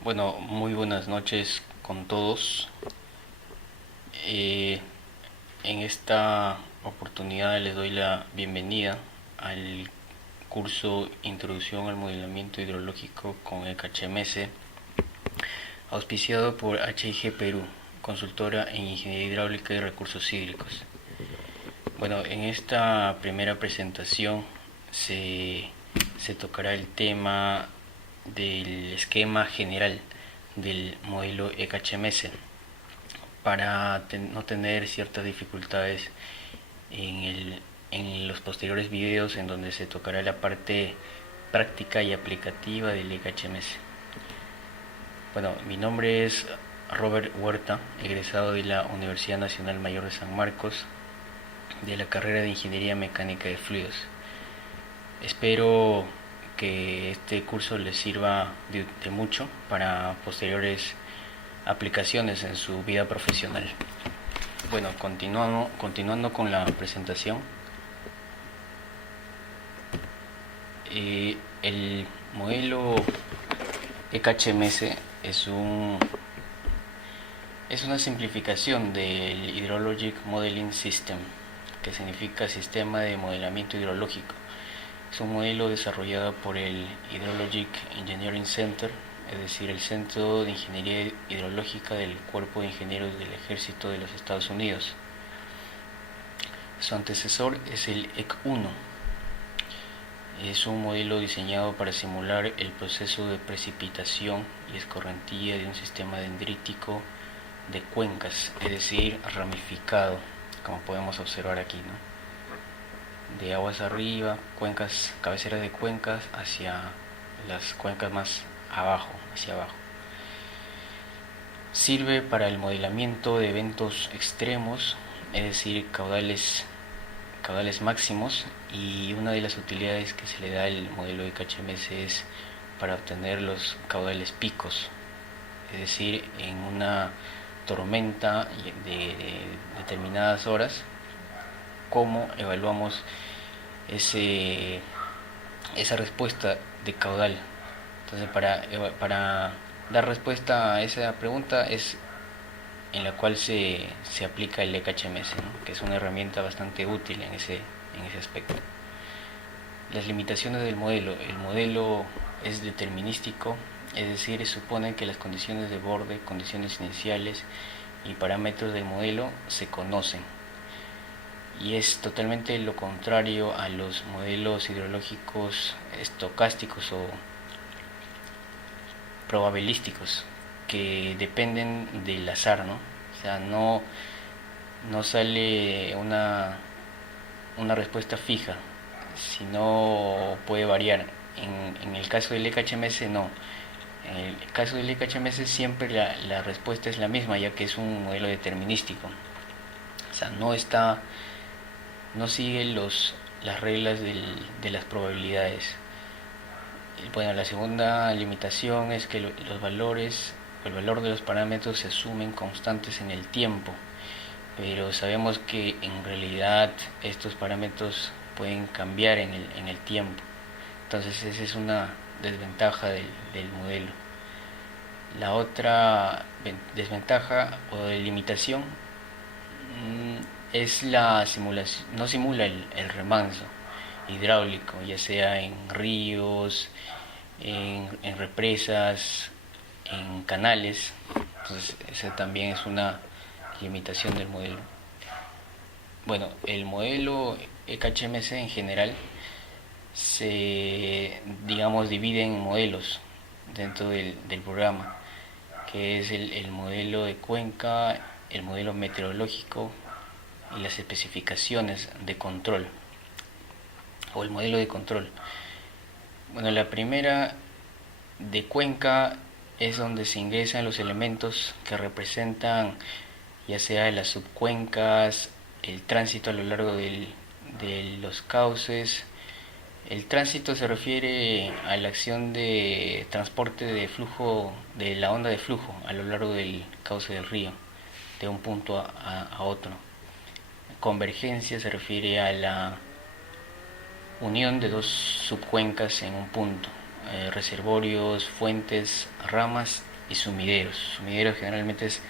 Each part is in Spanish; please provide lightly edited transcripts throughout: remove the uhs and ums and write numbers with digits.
Bueno, muy buenas noches con todos. Eh, en esta oportunidad les doy la bienvenida al curso Introducción al Modelamiento Hidrológico con ECHMS, auspiciado por HIG Perú, consultora en Ingeniería Hidráulica y Recursos Hídricos. Bueno, en esta primera presentación se, se tocará el tema del esquema general del modelo EKHMS para no tener ciertas dificultades en los posteriores videos en donde se tocará la parte práctica y aplicativa del EKHMS. Bueno, mi nombre es Robert Huerta, egresado de la Universidad Nacional Mayor de San Marcos, de la carrera de Ingeniería Mecánica de Fluidos. Espero que este curso les sirva de mucho para posteriores aplicaciones en su vida profesional. Bueno, continuando con la presentación, el modelo EKHMS es una simplificación del Hydrologic Modeling System, que significa Sistema de Modelamiento Hidrológico. Es un modelo desarrollado por el Hydrologic Engineering Center, es decir, el Centro de Ingeniería Hidrológica del Cuerpo de Ingenieros del Ejército de los Estados Unidos. Su antecesor es el EC-1. Es un modelo diseñado para simular el proceso de precipitación y escorrentía de un sistema dendrítico de cuencas, es decir, ramificado, como podemos observar aquí, ¿no? De aguas arriba, cuencas, cabeceras de cuencas hacia las cuencas más abajo, hacia abajo. Sirve para el modelamiento de eventos extremos, es decir, caudales máximos, y una de las utilidades que se le da al modelo de EKHMS es para obtener los caudales picos, es decir, en una tormenta de determinadas horas, cómo evaluamos esa respuesta de caudal. Entonces, para dar respuesta a esa pregunta es en la cual se aplica el EKHMS, ¿no? Que es una herramienta bastante útil en ese aspecto. Las limitaciones del modelo. El modelo es determinístico, es decir, supone que las condiciones de borde, condiciones iniciales y parámetros del modelo se conocen. Y es totalmente lo contrario a los modelos hidrológicos estocásticos o probabilísticos, que dependen del azar, ¿no? O sea, no sale una respuesta fija, sino puede variar. En el caso del EKHMS no. En el caso del EKHMS siempre la respuesta es la misma, ya que es un modelo determinístico. O sea, no sigue las reglas de las probabilidades. Bueno, la segunda limitación es que los valores, el valor de los parámetros se asumen constantes en el tiempo, pero sabemos que en realidad estos parámetros pueden cambiar en el tiempo. Entonces esa es una desventaja del modelo. La otra desventaja o limitación es la simulación, no simula el remanso hidráulico, ya sea en ríos, en represas, en canales. Entonces esa también es una limitación del modelo. Bueno, el modelo EKHMS en general se, digamos, divide en modelos dentro del programa, que es el modelo de cuenca, el modelo meteorológico y las especificaciones de control, o el modelo de control. Bueno, la primera de cuenca es donde se ingresan los elementos que representan ya sea las subcuencas, el tránsito a lo largo de los cauces. El tránsito se refiere a la acción de transporte de flujo, de la onda de flujo a lo largo del cauce del río, de un punto a otro. Convergencia se refiere a la unión de dos subcuencas en un punto, reservorios, fuentes, ramas y sumideros. Sumideros generalmente es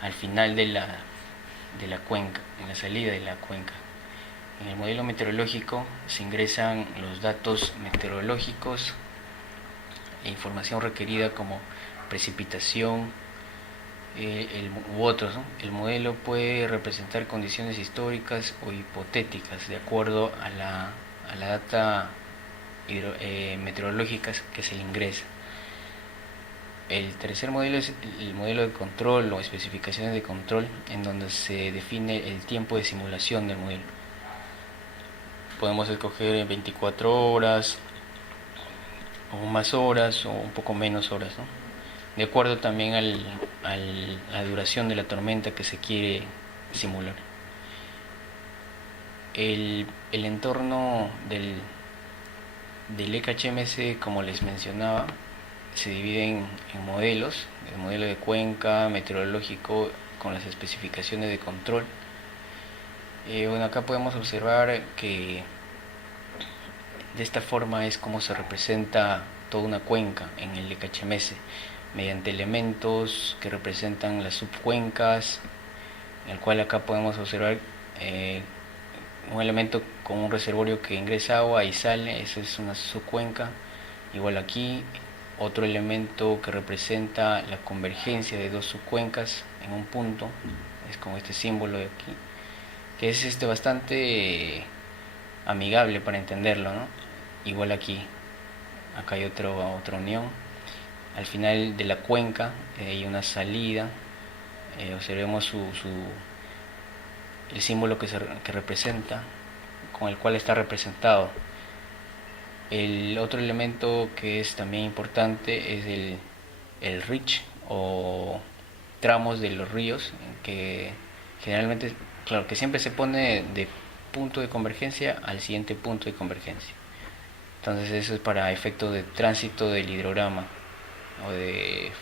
al final de la cuenca, en la salida de la cuenca. En el modelo meteorológico se ingresan los datos meteorológicos e información requerida como precipitación u otros, ¿no? El modelo puede representar condiciones históricas o hipotéticas de acuerdo a la data meteorológica que se le ingresa. El tercer modelo es el modelo de control o especificaciones de control, en donde se define el tiempo de simulación del modelo. Podemos escoger 24 horas o más horas o un poco menos horas, ¿no? De acuerdo también a la duración de la tormenta que se quiere simular. El entorno del EKHMS, como les mencionaba, se divide en modelos, el modelo de cuenca, meteorológico, con las especificaciones de control. Bueno, acá podemos observar que de esta forma es como se representa toda una cuenca en el EKHMS, mediante elementos que representan las subcuencas, en el cual acá podemos observar un elemento con un reservorio que ingresa agua y sale, eso es una subcuenca. Igual aquí otro elemento que representa la convergencia de dos subcuencas en un punto, es como este símbolo de aquí, que es bastante amigable para entenderlo, ¿no? Igual aquí, acá hay otra unión. Al final de la cuenca hay una salida, observemos el símbolo que representa, con el cual está representado. El otro elemento que es también importante es el reach o tramos de los ríos, que generalmente, claro, que siempre se pone de punto de convergencia al siguiente punto de convergencia. Entonces eso es para efecto de tránsito del hidrograma o de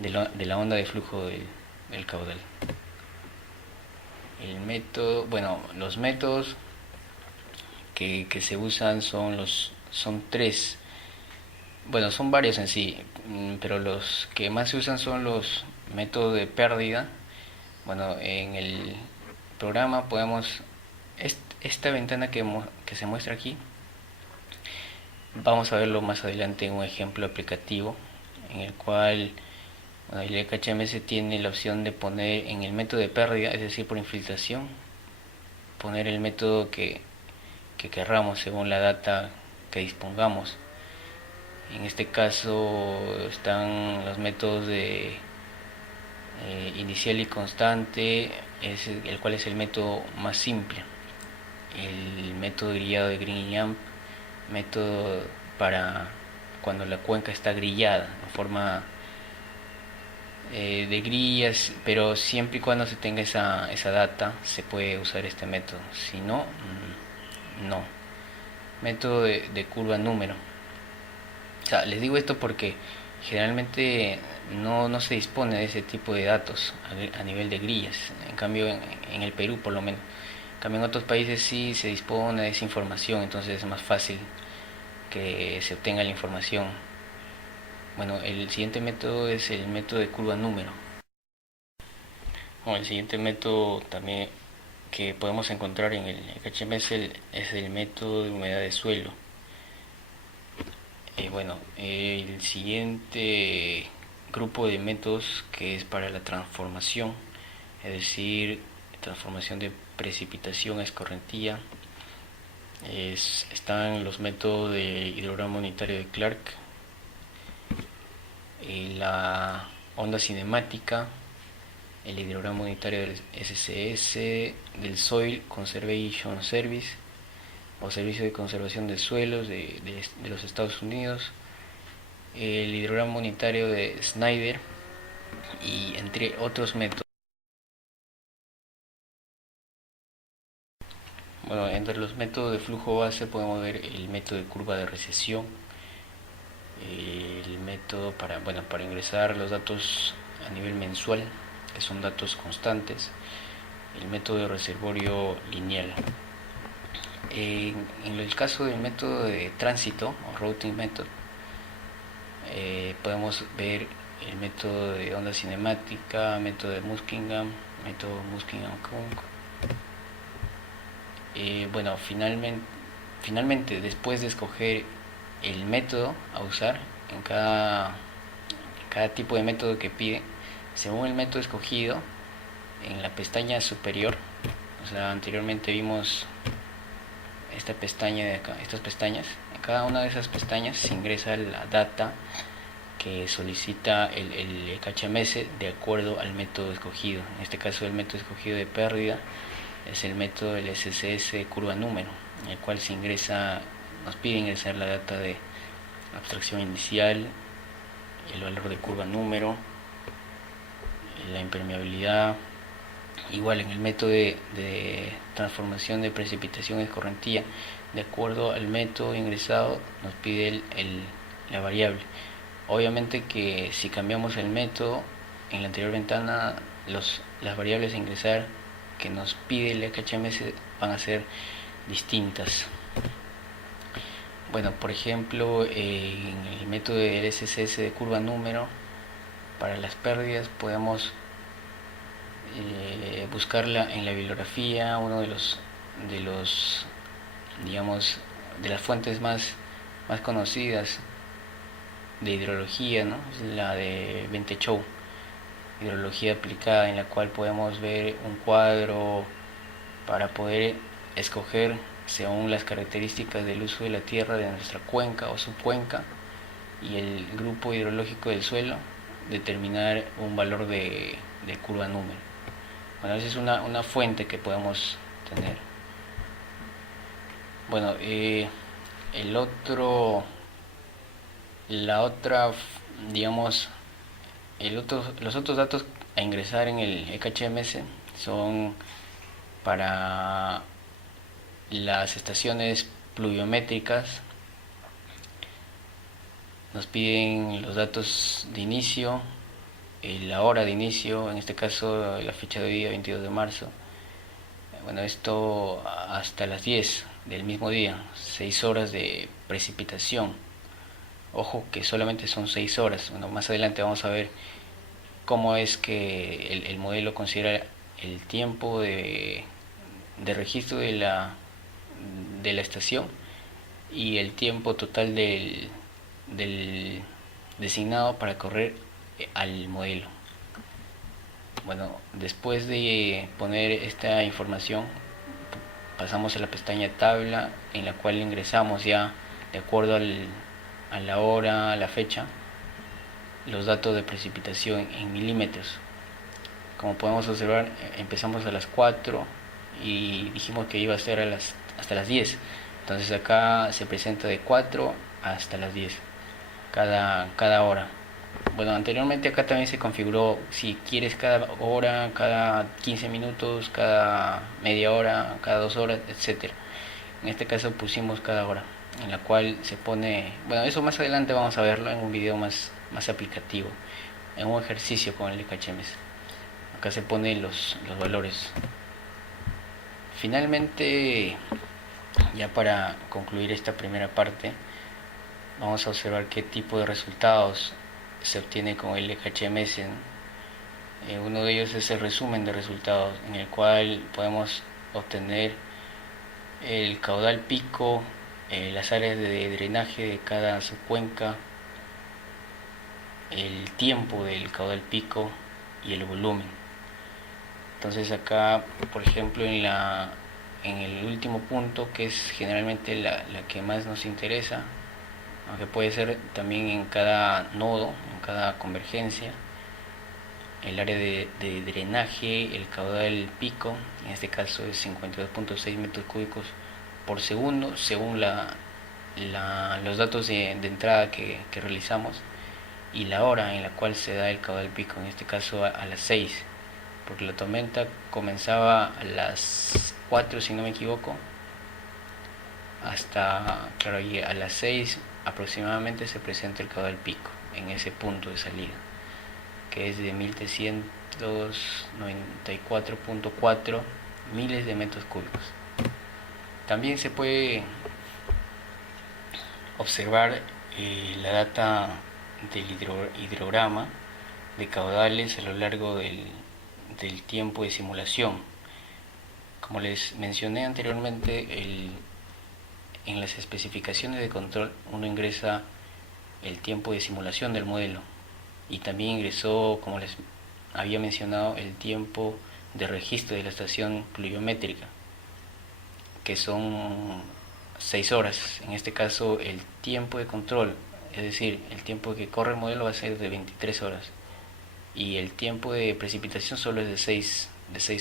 la onda de flujo del caudal. Los métodos que se usan son tres. Bueno, son varios en sí, pero los que más se usan son los métodos de pérdida. Bueno, en el programa podemos, esta ventana que se muestra aquí, vamos a verlo más adelante en un ejemplo aplicativo, en el cual el EKHMS tiene la opción de poner en el método de pérdida, es decir, por infiltración, poner el método que querramos según la data que dispongamos. En este caso están los métodos de inicial y constante, el cual es el método más simple. El método grillado de Green y Yamp, método para cuando la cuenca está grillada en forma de grillas, pero siempre y cuando se tenga esa data se puede usar este método, si no, no. Método de curva número. O sea, les digo esto porque generalmente no se dispone de ese tipo de datos a nivel de grillas, en cambio en el Perú por lo menos. En cambio en otros países sí se dispone de esa información, entonces es más fácil que se obtenga la información. Bueno, el siguiente método es el método de curva número. Bueno, el siguiente método también que podemos encontrar en el EKHMS es el método de humedad de suelo. El siguiente grupo de métodos que es para la transformación, es decir, transformación de precipitación a escorrentía, están los métodos de hidrograma unitario de Clark, la onda cinemática, el hidrograma unitario del SCS, del Soil Conservation Service o Servicio de Conservación de Suelos de los Estados Unidos, el hidrograma unitario de Snyder y entre otros métodos. Bueno, entre los métodos de flujo base podemos ver el método de curva de recesión, el método para ingresar los datos a nivel mensual, que son datos constantes, el método de reservorio lineal. En el caso del método de tránsito o routing method, podemos ver el método de onda cinemática, método de Muskingum, método Muskingum-Kung. Bueno, finalmente, después de escoger el método a usar en cada tipo de método que pide, según el método escogido, en la pestaña superior, o sea, anteriormente vimos esta pestaña de acá, estas pestañas, en cada una de esas pestañas se ingresa la data que solicita el HMS de acuerdo al método escogido. En este caso, el método escogido de pérdida es el método del SSS curva número, en el cual nos pide ingresar la data de abstracción inicial, el valor de curva número, la impermeabilidad. Igual en el método de transformación de precipitación escorrentía, de acuerdo al método ingresado, nos pide la variable. Obviamente que si cambiamos el método, en la anterior ventana las variables a ingresar que nos pide el HMS van a ser distintas. Bueno, por ejemplo, en el método del SSS de curva número, para las pérdidas podemos buscarla en la bibliografía. Uno de los digamos, de las fuentes más conocidas de hidrología, ¿no? Es la de Bentechou, hidrología aplicada, en la cual podemos ver un cuadro para poder escoger, según las características del uso de la tierra de nuestra cuenca o subcuenca y el grupo hidrológico del suelo, determinar un valor de curva número. Bueno, esa es una fuente que podemos tener. Bueno, digamos, los otros datos a ingresar en el HMS son para las estaciones pluviométricas. Nos piden los datos de inicio, la hora de inicio, en este caso la fecha de hoy, 22 de marzo. Bueno, esto hasta las 10 del mismo día, 6 horas de precipitación. Ojo que solamente son 6 horas. Bueno, más adelante vamos a ver cómo es que el modelo considera el tiempo de registro de la estación y el tiempo total del designado para correr al modelo. Bueno, después de poner esta información, pasamos a la pestaña tabla, en la cual ingresamos ya, de acuerdo a la hora, a la fecha, los datos de precipitación en milímetros. Como podemos observar, empezamos a las 4 y dijimos que iba a ser hasta las 10. Entonces acá se presenta de 4 hasta las 10 cada hora. Bueno, anteriormente acá también se configuró si quieres cada hora, cada 15 minutos, cada media hora, cada 2 horas, etcétera. En este caso pusimos cada hora, en la cual se pone, bueno, eso más adelante vamos a verlo en un video más aplicativo, en un ejercicio con el HMS. Acá se ponen los valores. Finalmente, ya para concluir esta primera parte, vamos a observar qué tipo de resultados se obtiene con el HMS. Uno de ellos es el resumen de resultados, en el cual podemos obtener el caudal pico, las áreas de drenaje de cada subcuenca, el tiempo del caudal pico y el volumen. Entonces acá, por ejemplo, en el último punto, que es generalmente la que más nos interesa, aunque puede ser también en cada nodo, en cada convergencia, el área de drenaje, el caudal pico, en este caso es 52.6 metros cúbicos por segundo, según los datos de entrada que realizamos, y la hora en la cual se da el caudal pico, en este caso a las 6, porque la tormenta comenzaba a las 4 si no me equivoco, hasta, claro, y a las 6 aproximadamente se presenta el caudal pico en ese punto de salida, que es de 1394.4 miles de metros cúbicos. También se puede observar la data del hidrograma, de caudales a lo largo del tiempo de simulación. Como les mencioné anteriormente, en las especificaciones de control uno ingresa el tiempo de simulación del modelo y también ingresó, como les había mencionado, el tiempo de registro de la estación pluviométrica, que son 6 horas. En este caso el tiempo de control, es decir, el tiempo que corre el modelo va a ser de 23 horas y el tiempo de precipitación solo es de 6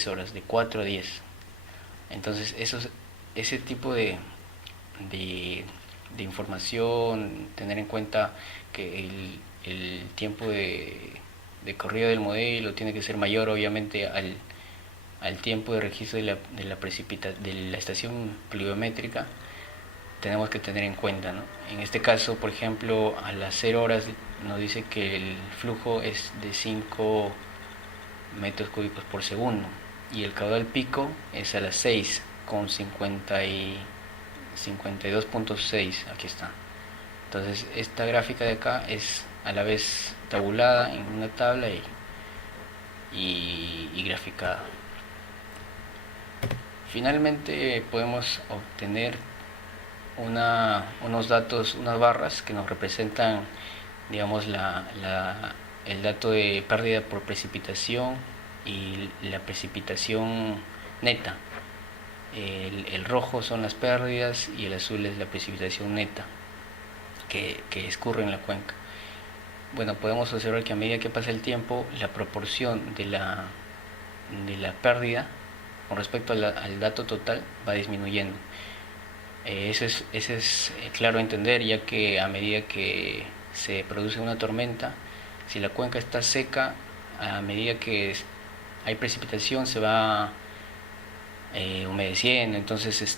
horas, de 4 a 10. Entonces ese tipo de, de información, tener en cuenta que el tiempo de corrida del modelo tiene que ser mayor obviamente al tiempo de registro de la estación pluviométrica, tenemos que tener en cuenta, ¿no? En este caso, por ejemplo, a las 0 horas nos dice que el flujo es de 5 metros cúbicos por segundo y el caudal pico es a las 6 con 52.6, aquí está. Entonces esta gráfica de acá es a la vez tabulada en una tabla y graficada. Finalmente podemos obtener unos datos, unas barras que nos representan, digamos, el dato de pérdida por precipitación y la precipitación neta. El rojo son las pérdidas y el azul es la precipitación neta que escurre en la cuenca. Bueno, podemos observar que a medida que pasa el tiempo, la proporción de la pérdida con respecto al dato total va disminuyendo. Eso es claro entender, ya que a medida que se produce una tormenta, si la cuenca está seca, a medida que hay precipitación se va humedeciendo, entonces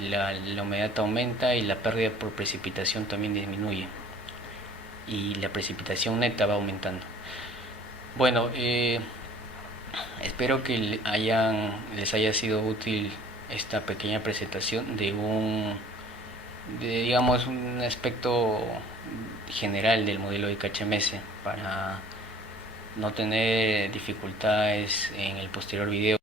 la humedad aumenta y la pérdida por precipitación también disminuye y la precipitación neta va aumentando. Bueno, espero que les haya sido útil esta pequeña presentación digamos, un aspecto general del modelo de KHMS para no tener dificultades en el posterior video.